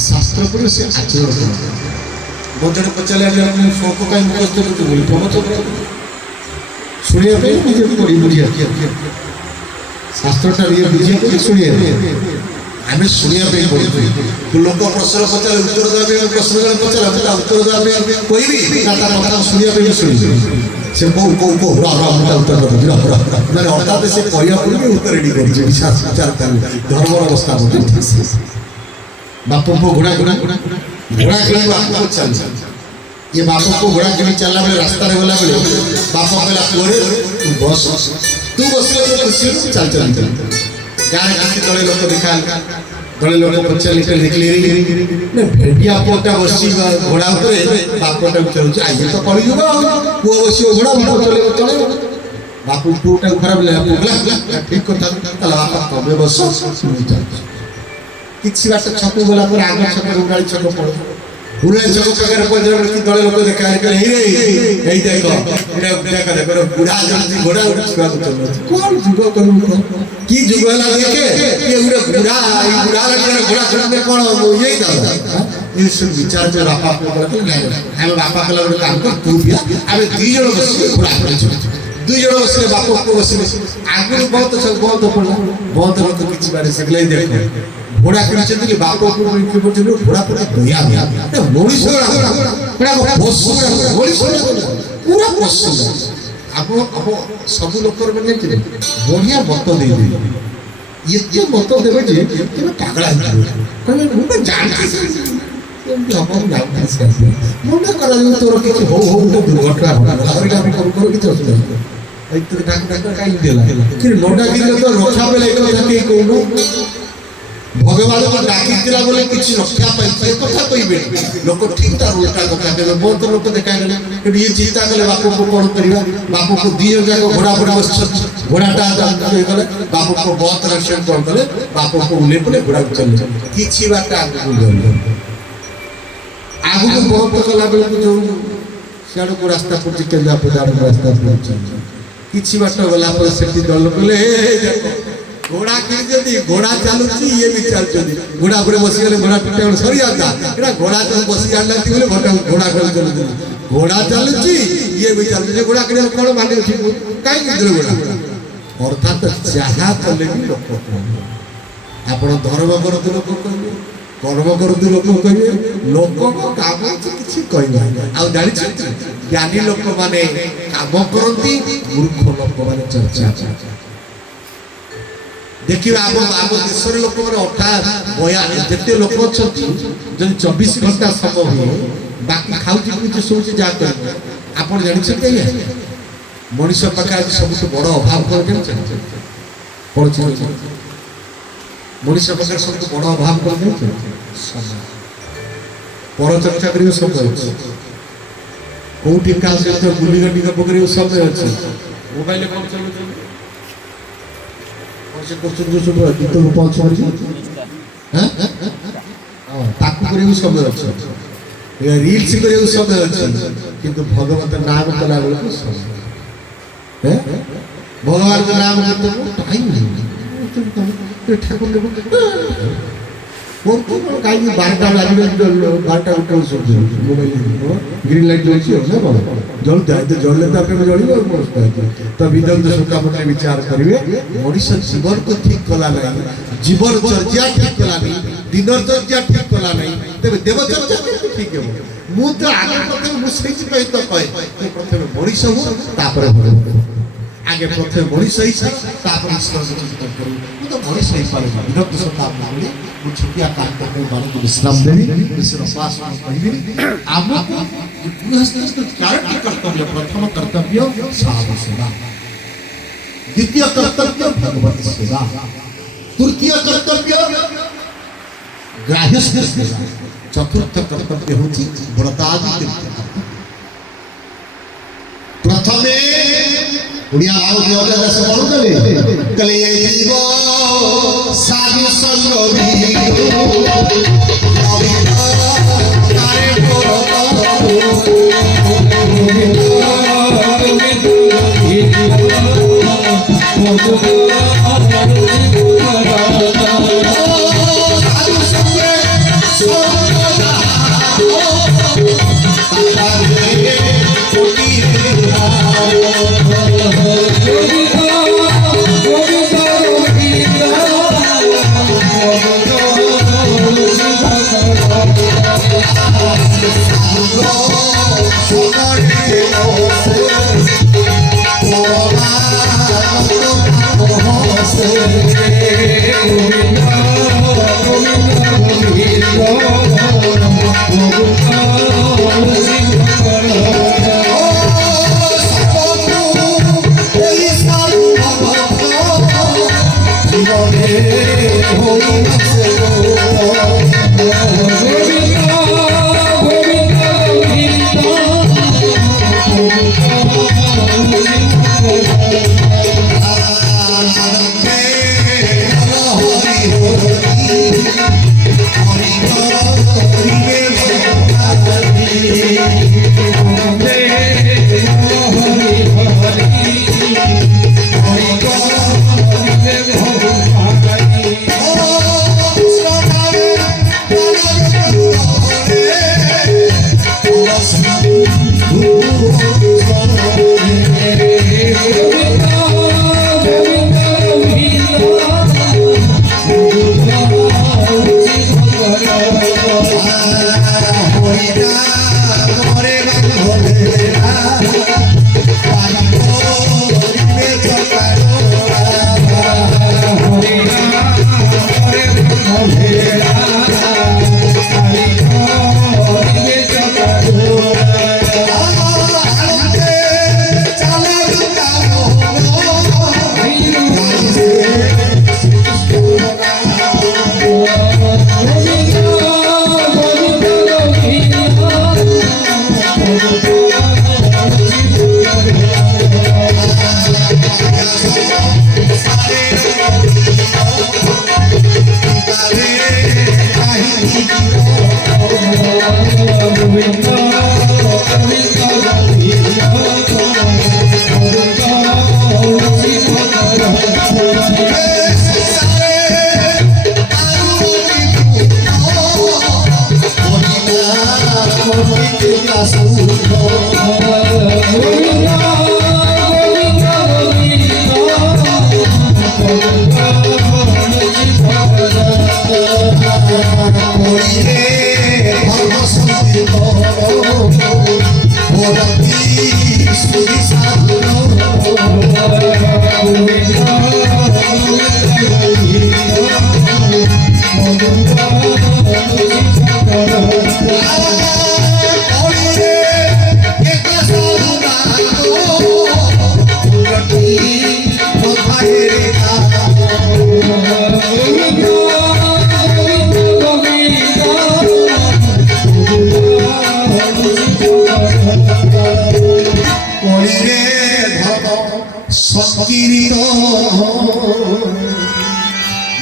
शास्त्र पर से आचरण बदन पचारे अपने शौक का मुखस्त करते बोली प्रवचन शुणिया निजे पढ़ी बुझिया शास्त्रटा ये बुझिया शुणिया आम शुणिया पढ़ू लोक प्रश्न पचारे उत्तर देवा प्रश्न पचारा उत्तर देवा कहबी कथा शुणिया शुणी से उत्तर मैंने अर्थात से कहूँ उत्तर रेडी कर धर्म अवस्था बाप को घोड़ा घोड़ा घोड़ा किणी बाप को चल ये बाप को घोड़ा किणी चलला बेले रास्ता रे गला बेले बाप कहला पुरे तू बस खुशी चल चल चल गाय गाती तले लोक देखा तले लोक पछा निकल निकली ने भेडिया पोटा बसी घोड़ा ऊपर बाप कोटा चल आइए तो पड़ी जुबा वो बसी घोड़ा ऊपर चले बाप टूटा खराब ले पुगला ठीक कथा तला बाप तबे बस किसी बात छकू गला पर आगे छक उड़ाई छक पड़ उड़ाई छक पकड़ पर जब की दले लोग देखा कर हे रे एई देखो एटा देखा देखो बुढ़ा जल्दी घोड़ा उड़ छुआ चल कौन जुग करू की जुग वाला देखे ये उड़े बुढ़ा ई बुढ़ा लगे घोड़ा छोड़ में कौन यही दादा ये सब विचार जो बापा को बोला नहीं हम बापा कला एक काम कर तू भी अबे दी जण बस घोड़ा पर दुई जण बस बाप को बस आगु बहुत पड़ा बहुत लोग किछि बारे सगले देखो घोड़ा किनी बाप को घोड़ा पूरा दया गया मनीष पूरा पशु आप सब लोक बढ़िया मत दे ये मत देवे जे पागला कहले मना करा तोर किसी हो दुर्घटना किसी रक्षा बेले कहूँ भगवान को डाकी दिला बोले किछि रक्षा पाइछे कथा कहिबे लोक ठीक तार उल्टा कथा कहबे बहुत लोक देखा गेले ये चिंता कले बापू को कोन करिवा बापू को दियो जाको घोड़ा घोड़ा बस घोड़ाटा गले बापू को बहुत रक्षण कोन कले बापू को उले पले घोड़ा चल किछि बात आगु गले आगु को बहुत कला बेले जो सियाड़ को रास्ता पर केंदा पदार रास्ता पर किछि बात गला पर सेठी दल कले घोड़ा किनी घोड़ा चलुची ये भी चलुची घोड़ा पर बसी गले घोड़ा टूटे सरी जाता एटा घोड़ा तो बसी जाना थी बोले घोड़ा चलुची घोड़ा चलुची ये भी चलुची घोड़ा किने कोन माने छी काई किदर घोड़ा अर्थात जहा कले भी लोक आपण धर्म करत लोक कहबे कर्म करत लोक कहबे लोक को काम किछि कहबा आ जानि छी ज्ञानी लोक माने काम करंती मूर्ख लोक माने चर्चा देखिए आप देशर लोक बया जिते लोक अच्छा जब 24 घंटा समय हो बाकी खाऊँ शोचे जहाँ कर आप जानी मनीष पाखे सब बड़ अभाव कर मनीष पाखे सब बड़ अभाव कर पर चर्चा कर समय कौटी क्या बुली गटी पकड़ समय अच्छे मोबाइल कौन चल से क्वेश्चन जो सब गीत को पहुंच हैं हां ताकू करे समय अछि या रील्स करे समय अछि किंतु भगवत नाम कला बेले समय हैं भगवान का नाम करते टाइम नहीं ठाकुर लोग कोन काई 12टा बाजी 12टा उठो सब मोबाइल ग्रीन लाइट जोछि हो ना जल जाय तो जलले तो आपने जळिबो अवस्था है तो विदग्ध सुकामते विचार करिवे मनुष्य जीवन को ठीक कला नहीं जीवन चर्चा ठीक कला नहीं दिनचर्या ठीक कला नहीं तबे देवचर्या ठीक है मु तो आगे प्रथम मुसैच कहि तो कहे प्रथम मनुष्य हो तापर आगे प्रथम मनुष्य ही तापर ईश्वर को चिंतन करू तो मनुष्य ही पारे विदग्ध सुकामते बोली मु छुटिया काम करते बारे को विश्राम देवी ईश्वर पास में कहिबी आपको गृहस्थ चारटी कर्तव्य प्रथम कर्तव्य साधु सेवा द्वितीय कर्तव्य भगवत सेवा तृतीय कर्तव्य ग्राह्यस्थ सेवा चतुर्थ कर्तव्य होची व्रतादि तीर्थ प्रथमे उड़िया भाव के अगला से बोल चले कले ये जीव साधु संग भी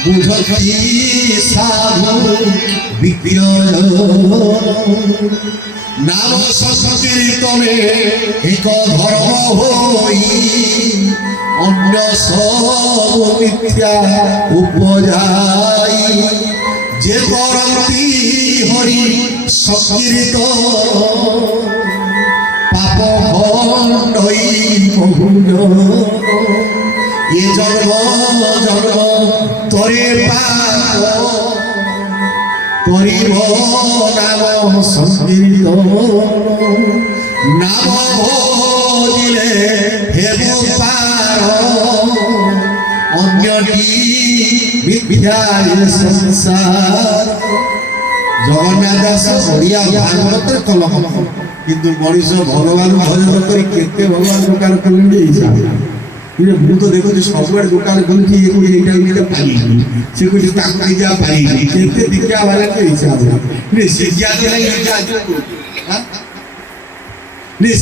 বুঝতি সাধু বিক্রয় নাম সংকীর্তনে এক ধর্ম হই অন্য সব মিথ্যা উপজাই যে করন্তি হরি সংকীর্তন পাপ খণ্ডই বহুজন এ জন্ম জন্ম তরে পাপ করিব নাম সংকীর্তন নাম ভজিলে হেব পার অন্যটি মিথ্যায় সংসার। জগন্নাথ দাস ওড়িয়া ভাগবত কলম কিন্তু মଣିষ ভগবান ভজন କରି କେତେ ଭଗବାନ ଦୋକାନ ଖୋଲିଲେ ମୁଁ ତ ଦେଖୁଛି ସବୁଆଡେ ଦୋକାନ ଖୋଲିଛି ଇଏ କୋଉଠି ଏଇଟା ଏଇଟା ପାରିନି ସେ କୋଉଠି ତାକୁ ନିଜା ପାରିନି କେତେ ଦୀକ୍ଷା ବାଲା କେ ହିସାବ ରେ ଶିକ୍ଷା ଦେଲେ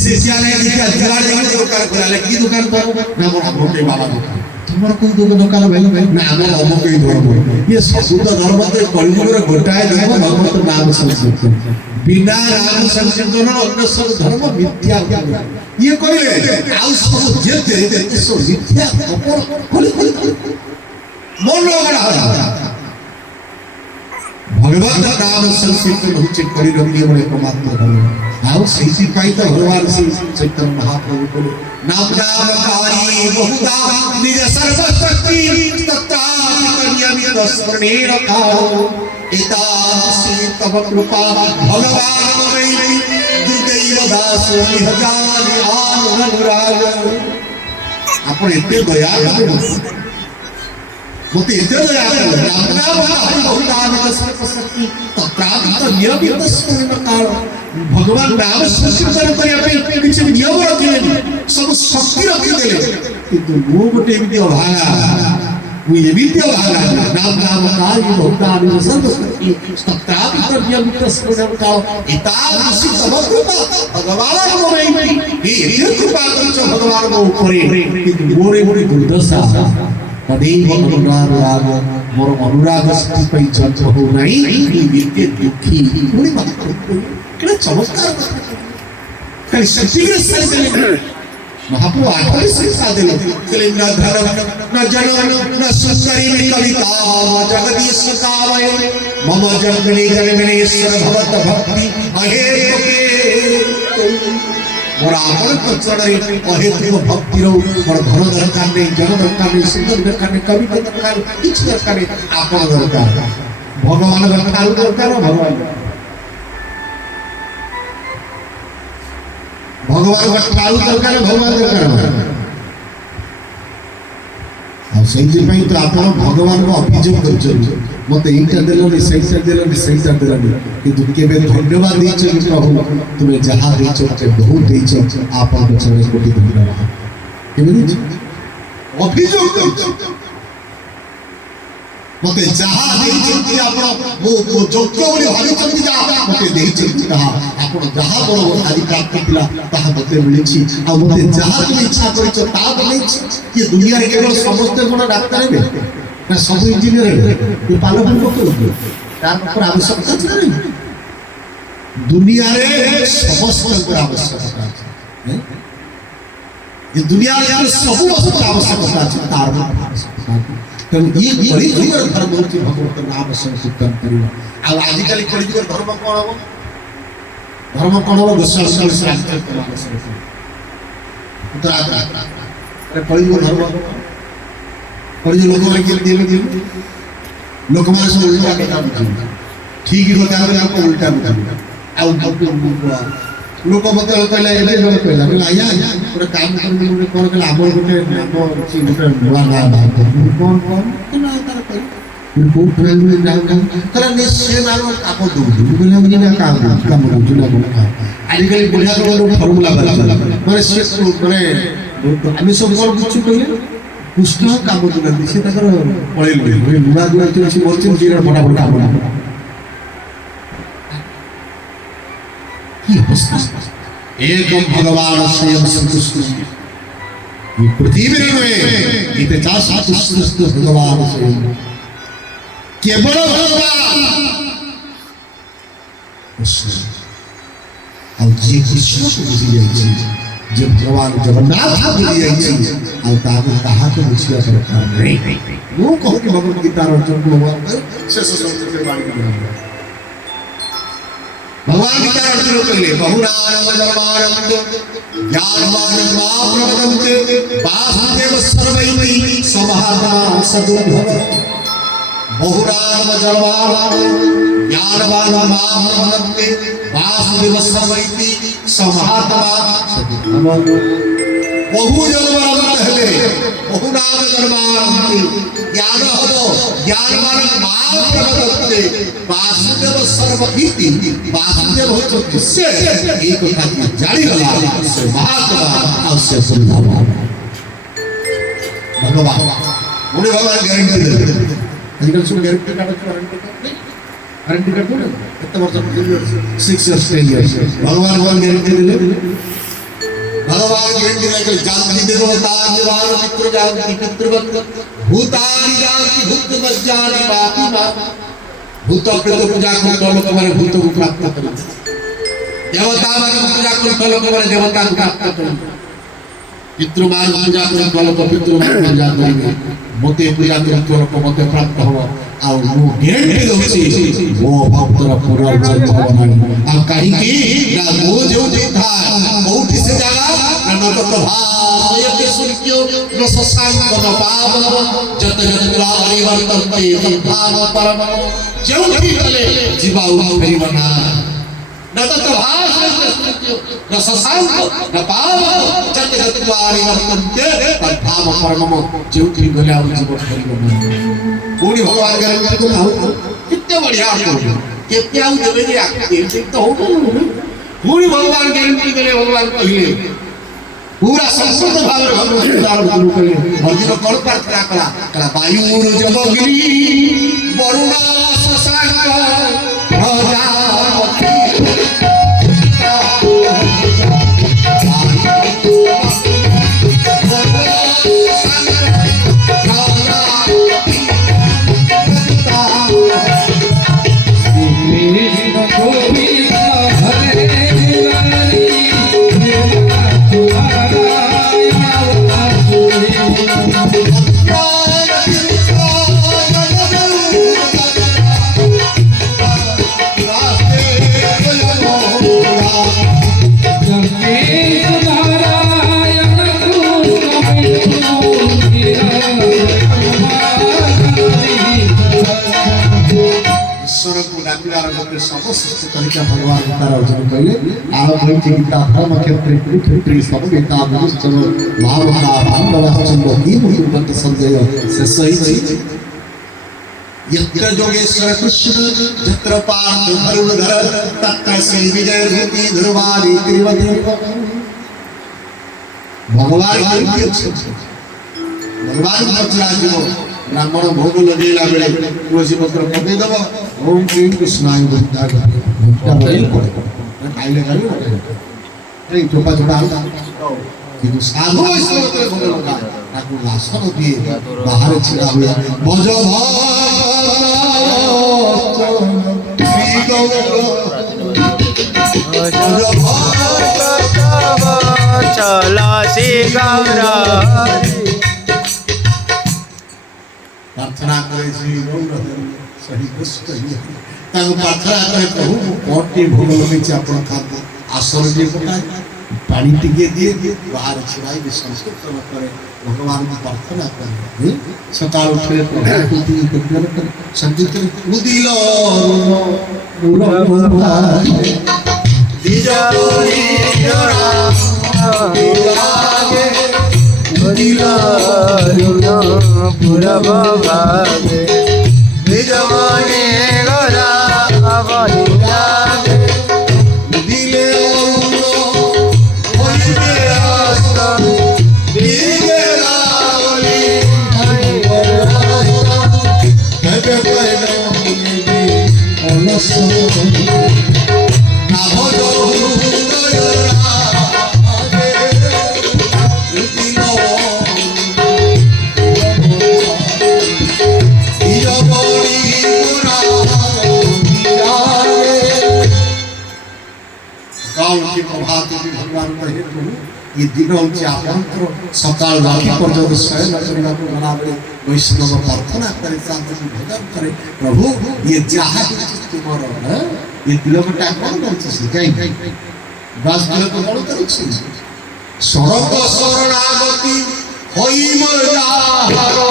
ଶିକ୍ଷା ନେଇ ଦୀକ୍ଷା ଯୁଆଡେ ଦୋକାନ ଖୋଲା କି ଦୋକାନ ନା ମୋର ଅମୁକ ବାବା ଦୋକାନ ତୁମର କୋଉ ଦୋକାନ ଭାଇ ନା ଆମର ଅମୁକ ଧର୍ମ ଇଏ ସବୁ ତ ଧର୍ମ ତ କଳିଯୁଗର ଗୋଟାଏ ଧର୍ମ ଭଗବତ ନାମ ସଂକୀର୍ତ୍ତନ ବିନା ନାମ ସଂକୀର୍ତ୍ତନ ଅନ୍ୟ ସବୁ ଧର୍ମ ମିଥ୍ୟା ଇଏ କହିଲେ ଆଉ ସବୁ ଯେତେ ସବୁ ମିଥ୍ୟା ଅପର କଳି କଳି ମନ ଭଗବତ ନାମ ସଂକୀର୍ତ୍ତନ ହଉଛି କରି ରଖିବ ଏକମାତ୍ର ଧର୍ମ। ଆଉ ସେଇଥିପାଇଁ ତ ଭଗବାନ ଶ୍ରୀ ଚୈତନ୍ୟ ମହାପ୍ରଭୁ କହିଲେ ନାମ ନାମକାରୀ ବହୁଧା ନିଜ ସର୍ବଶକ୍ତି ତତ୍ତ୍ୱାତ୍ମକ ନିୟମିତ ସ୍ମରଣେନ କାଳ ଏତାଦୃଶୀ ତବ କୃପା ଭଗବାନ ମୈ ଦୁର୍ଦୈବ ଦାସ ନିହଜାନି ଅନୁରାଗ। ଆପଣ ଏତେ ଦୟା କଲେ ମତେ ଏତେ ଦୟା କଲେ ନାମ ନାମକାରୀ ବହୁଧା ନିଜ ସର୍ବଶକ୍ତି ତତ୍ତ୍ୱାତ୍ମକ ନିୟମିତ ସ୍ମରଣେନ କାଳ ଭଗବାନ ନାମ ସଂକୀର୍ତ୍ତନ କରିବା ପାଇଁ କିଛି ନିୟମ ରଖିଲେନି ସବୁ ଶକ୍ତି ରଖିଦେଲେ କିନ୍ତୁ ମୁଁ ଗୋଟେ ଏମିତି ଅଭାଗା ମୁଁ ଏମିତି ଅଭାଗା ନାମ ନାମକାରୀ ବହୁଧା ନିଜ ସର୍ବଶକ୍ତି ତତ୍ତ୍ୱାତ୍ମକ ନିୟମିତ ସ୍ମରଣେନ କାଳ ଏତାଦୃଶୀ ତବ କୃପା ଭଗବାନ ମୋ ଏତେ କୃପା କରିଛ ଭଗବାନ ମୋ ଉପରେ କିନ୍ତୁ ମୋର ଗୋଟେ ଦୁର୍ଦ୍ଦଶା ତଦେବ ଅନୁରାଗ मोर अनुराग से जन्म हो नहीं दुखी केड़ा चमत्कार खाली सतीग्र साथ महाप्रभु आठरी शिक्षा दिले कहले न धर्म न जनम न सुंदरी में कविता जगदीश कावय मम जन्मनि जन्मनि ईश्वर भगवत भक्ति अहेतुके मोर आपन चरण अहेतुक भक्ति रो मोर धन दरकार नहीं जन दरकार नहीं सुंदर दरकार नहीं कविता दरकार किछ दरकार नहीं आपन दरकार भगवान दरकार भगवान भगवान का ठाल दरकार भगवान दरकार आ सेहि पई तो आपण भगवान को अभियोग करछन मते एटा देलनी सैटा देलनी किंतु केबे धन्यवाद दैछ प्रभु तुमे जहा दैछ मते बहुत दैछ आपण को चरण कोटि धन्यवाद केबे दैछ अभियोग करछ मते जहा दैछ आपण मो जोग्य बोली भाबिछन जा मते दैछ ताहा आपण जहा बरो आदि प्राप्त किला ताहा मते मिलिछि आ मते जहा तुम इच्छा करिछ ता बनेछि कि दुनिया रे केवल समस्त गुण डाक्टर हेबे ना सब इंजीनियर हेबे ये पालन करते तार पर आवश्यकता नहीं दुनिया रे समस्त गुण आवश्यकता है ये दुनिया रे सब वस्तु आवश्यकता है तार पर आवश्यकता तेणु ये कलिजुगर धर्म होची भगवत नाम संकीर्तन करिवा आ आजिकली कलिजुगर धर्म कोन हो गोस्वामी शास्त्र अरे कलिजुगर धर्म कलिजुग लोक माने के दिए लोक माने सब उल्टा काम ठीक ही होता है आपको उल्टा आ लोक मत कहला एले लोक कहला आया पूरा काम करने में कोन कहला आमर गोटे नाम सी गोटे नुवा ना कोन ना तार कह को ट्रेन में ना कहला निश्चय नाम आप दो बोले मुझे ना काम दो ना बोला आजिकल बुढ़ा लोग फॉर्मूला बना माने से माने আমি সব কোন কিছু কইলে পুষ্টি কাম দো না সে তাকর পড়েল নুवा দুয়া চলছি বলছেন যে ফটাফট কাম না एकम भगवान स्वयं संतुष्ट ये पृथ्वी में इते चास संतुष्ट भगवान स्वयं केवल भगवान और जे कृष्ण को बुझी जाई जे भगवान जगन्नाथ को बुझी जाई और ताहा को बुझिया सरकार नहीं वो कहो कि भगवत गीता अर्जुन को भगवान शेष संत के वाणी में भगवान गीता अर्जुन को ले बहुनाम जन्मानंद ज्ञानवान महाप्रबंधते वासुदेव सर्वैति समाहता सदुर्भव बहुनाम जन्मानंद ज्ञानवान महाप्रबंधते वासुदेव सर्वैति समाहता सदुर्भव बहु जन्मानंद हेले बहुनाम जन्मानंद ज्ञान हबो ज्ञानवान महाप्रबंधते वासुदेव सर्वैति वासुदेव होचो से एक कथा जानी गला से महात्मा और से सुंदर भगवान मुनि भगवान गारंटी दे आजकल सुन गारंटी कर दो कितने वर्ष 6 इयर्स 10 इयर्स भगवान गारंटी दे भगवान गारंटी दे जानती देवता निवार मित्र जानती पितृवत भूतानि जानती भूत मज्जानि पापी पाप भूत प्रेत पूजा कर लोक माने भूत को प्राप्त कर देवता माने पूजा कर लोक माने देवता को प्राप्त कर पितृ मान पूजा कर लोक पितृ मान पूजा करेंगे मते पूजा कर लोक मते प्राप्त हो आ वो गारंटी होची वो भक्तर पुनर्जन्म होबनी आ कहीं की ना वो जो था बहुत से जगह न तो भासयते सूर्यो न शशांक न पाव जत जत हरिवर्तन्ते तद्भाव परम जो भी चले जीवाउ हरिवना न तो भासयते सूर्यो न शशांक न पाव जत जत हरिवर्तन्ते तद्भाव परम जो भी गले आ जीवन हरिवना पूरी भगवान गारंटी को लाओ कितने बढ़िया हो कितने आउ देवे जे आके तो हो पूरी भगवान गारंटी करे भगवान कहिले पूरा संपूर्ण भाव रे भगवान उदाहरण शुरू कले अर्जुन कण प्रार्थना कला वायु जगगिरी वरुण शशांक प्रजापति ईश्वर को डाकिला गोटे समस्त तरीका भगवान गीतार अर्जुन कहले आरंभ होइछि गीता धर्म क्षेत्रे कुरुक्षेत्रे समवेता मनुष्य महावता पांडवाश्चंद्र की मुक्त संजय शेष होइछि यत्र जोगेश्वर कृष्ण यत्र पार्थ वरुणधर तत्र श्री विजय रूपी ध्रुवारी त्रिवधे भगवान भगवान भद्राजियो ब्राह्मण भोग लगेला बेले तुलसी पत्र पके दब ओम श्री कृष्णाय बुद्धा घंटा बजे पड़े खाइले खाली ए चोपा चोपा কিন্তু সাধু ঐশ্বরতে ভোগ লগা তাকে আসন দিয়ে বাহারে ছিড়া হইয়া ভজ শ্রী গৌর চলা শ্রী গৌরা प्रार्थना करे श्री गौर सही कृष्ण ताको प्रार्थना करे प्रभु कोटि भोग लगे छी आपण खाद्य आसन दे पकाय पानी टिके दिए बाहर छिड़ाई भी संस्कृत करे भगवान की प्रार्थना करे सकाल उठे प्रभु की कृपा करे संगीत उदिलो दिजा बोली जरा लागे उदिलो पूरब भागे विजवानी गरा बनी जागे दिले ओले रास्ता दिले रावली कबे कहना ओलस ना हो जो भगवान कहे ये दिन होची आपंकर सकाळ राती पर्यंत शयन करना को गला बेले वैष्णव प्रार्थना करे शांति भजन करे प्रभु ये जहा तुमर ये किलोमीटर कौन करछि से काई 10 किलो तो करछि स्वर्ग शरणागति होई मोर जाहारो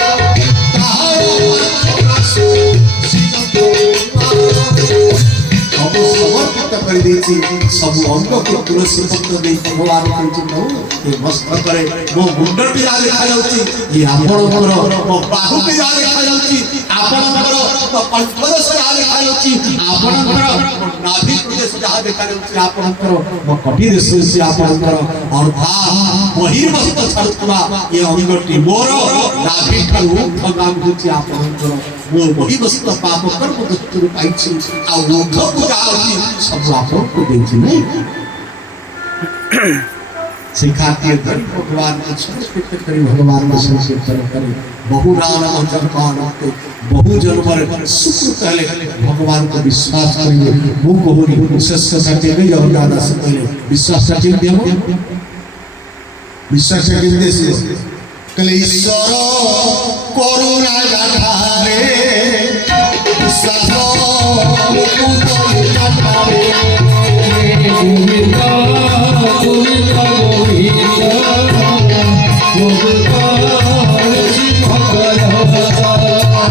समर्पित कर देछि सब अंग को तुलसी पत्र दे भगवान कहछि प्रभु ए वस्त्र करे मो मुंड भी आ देखा जाउछि ये आपणकर मो बाहु भी आ देखा जाउछि आपणकर तो कंठरस आ देखा जाउछि आपणकर नाभि प्रदेश जहा देखा जाउछि आपणकर मो कटी देश आपणकर अर्धा बहिर्मस्त छलुवा ये अंगटी मोर नाभि ठारू भगवान कहछि आपणकर मो बहिर्मस्त पाप कर्म दृष्टि पाइछि आ उद्ध पूजा सब आपको को देछि नहीं सिखाती है भगवान को समर्पित करी भगवान को समर्पित करी बहु राम भजन पाते बहु जन्म सुख कहले भगवान को विश्वास करिए मुंह को होरी विश्वास करके नहीं और दादा से पहले विश्वास करके दियो विश्वास करके दे से कले ईश्वर करुणा गाथारे विश्वास को गाथारे